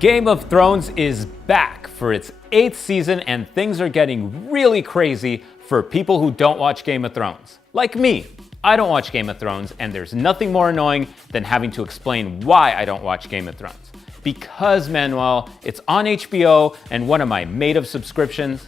Game of Thrones is back for its 8th season, and things are getting really crazy for people who don't watch Game of Thrones. Like me. I don't watch Game of Thrones, and there's nothing more annoying than having to explain why I don't watch Game of Thrones. Because, Manuel, it's on HBO and one of my made-of subscriptions.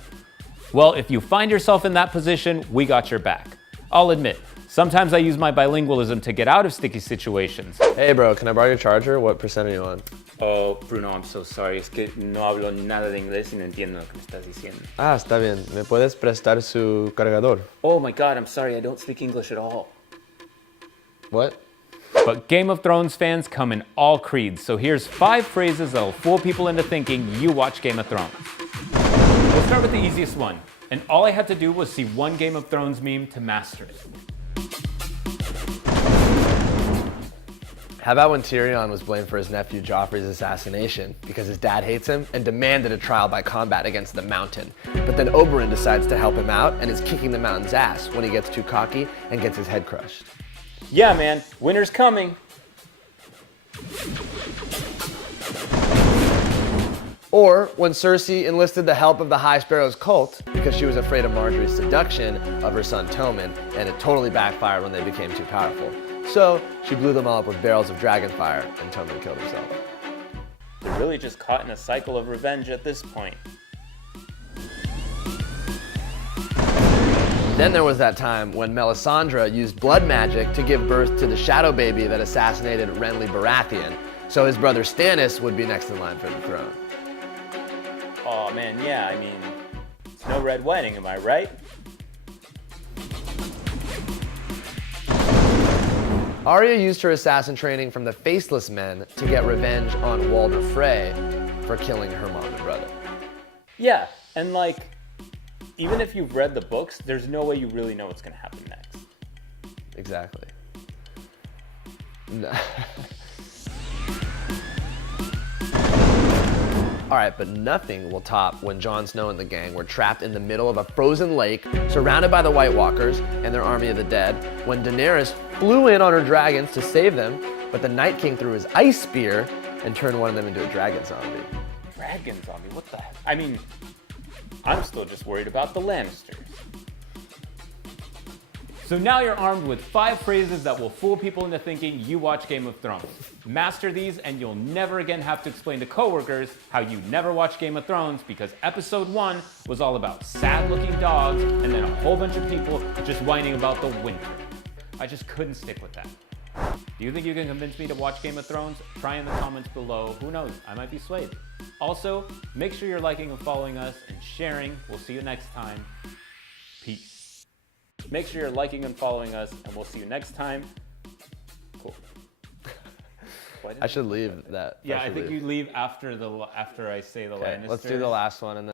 Well, if you find yourself in that position, we got your back. I'll admit, sometimes I use my bilingualism to get out of sticky situations. Hey bro, can I borrow your charger? What percent are you on? Oh, Bruno, I'm so sorry. Es que no hablo nada de inglés y no entiendo lo que me estás diciendo. Ah, está bien. ¿Me puedes prestar su cargador? Oh my God, I'm sorry. I don't speak English at all. What? But Game of Thrones fans come in all creeds, so here's 5 phrases that'll fool people into thinking you watch Game of Thrones. We'll start with the easiest one, and all I had to do was see one Game of Thrones meme to master it. How about when Tyrion was blamed for his nephew Joffrey's assassination because his dad hates him and demanded a trial by combat against the Mountain. But then Oberyn decides to help him out and is kicking the Mountain's ass when he gets too cocky and gets his head crushed. Yeah, man, winter's coming. Or when Cersei enlisted the help of the High Sparrow's cult because she was afraid of Marjorie's seduction of her son Tommen, and it totally backfired when they became too powerful. So she blew them all up with barrels of dragon fire, and Tommen killed himself. They're really just caught in a cycle of revenge at this point. Then there was that time when Melisandre used blood magic to give birth to the shadow baby that assassinated Renly Baratheon, so his brother Stannis would be next in line for the throne. Oh man, yeah, I mean, it's no red wedding, am I right? Arya used her assassin training from the Faceless Men to get revenge on Walder Frey for killing her mom and brother. Yeah, and like, even if you've read the books, there's no way you really know what's gonna happen next. Exactly. No. Alright, but nothing will top when Jon Snow and the gang were trapped in the middle of a frozen lake, surrounded by the White Walkers and their army of the dead, when Daenerys flew in on her dragons to save them, but the Night King threw his ice spear and turned one of them into a dragon zombie. Dragon zombie, what the heck? I mean, I'm still just worried about the Lannisters. So now you're armed with 5 phrases that will fool people into thinking you watch Game of Thrones. Master these and you'll never again have to explain to coworkers how you never watch Game of Thrones because episode 1 was all about sad-looking dogs and then a whole bunch of people just whining about the winter. I just couldn't stick with that. Do you think you can convince me to watch Game of Thrones? Try in the comments below. Who knows? I might be swayed. Also, make sure you're liking and following us and sharing. We'll see you next time. Peace. Make sure you're liking and following us, and we'll see you next time. Cool. I should leave that. Yeah, I think you leave after I say the Okay, Lannisters. let's do the last one and then